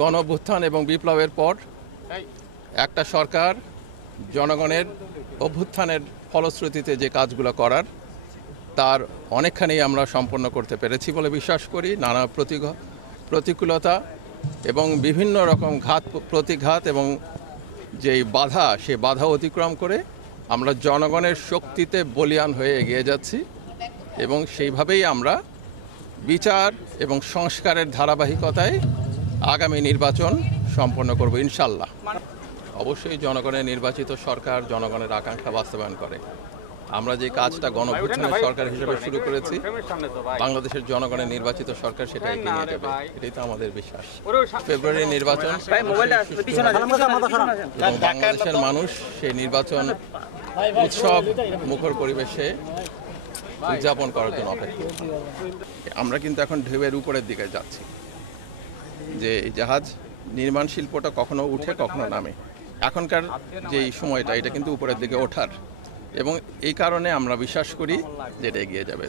গণঅভ্যুত্থান এবং বিপ্লবের পর একটা সরকার জনগণের অভ্যুত্থানের ফলশ্রুতিতে যে কাজগুলো করার তার অনেকখানি আমরা সম্পন্ন করতে পেরেছি বলে বিশ্বাস করি। নানা প্রতিকূলতা এবং বিভিন্ন রকম প্রতিঘাত এবং যেই বাধা, সে বাধা অতিক্রম করে আমরা জনগণের শক্তিতে বলীয়ান হয়ে এগিয়ে যাচ্ছি এবং সেইভাবেই আমরা বিচার এবং সংস্কারের ধারাবাহিকতায় আগামী নির্বাচন সম্পন্ন করব ইনশাল্লাহ। অবশ্যই জনগণের নির্বাচিত সরকার জনগণের আকাঙ্ক্ষা বাস্তবায়ন করে। আমরা যে কাজটা গণঅভ্যুত্থানের সরকার হিসেবে শুরু করেছি, বাংলাদেশের জনগণের নির্বাচিত সরকার সেটা এগিয়ে নিয়ে যাবে, এটাই তো আমাদের বিশ্বাস। ফেব্রুয়ারির নির্বাচন এবং বাংলাদেশের মানুষ সেই নির্বাচন উৎসব মুখর পরিবেশে উদযাপন করার জন্য অপেক্ষা করছি। আমরা কিন্তু এখন ঢেউয়ের উপরের দিকে যাচ্ছি, যে জাহাজ নির্মাণ শিল্পটা কখনো উঠে কখনো নামে। এখনকার যে সময়টা, এটা কিন্তু উপরের দিকে ওঠার, এবং এই কারণে আমরা বিশ্বাস করি যে এটা এগিয়ে যাবে।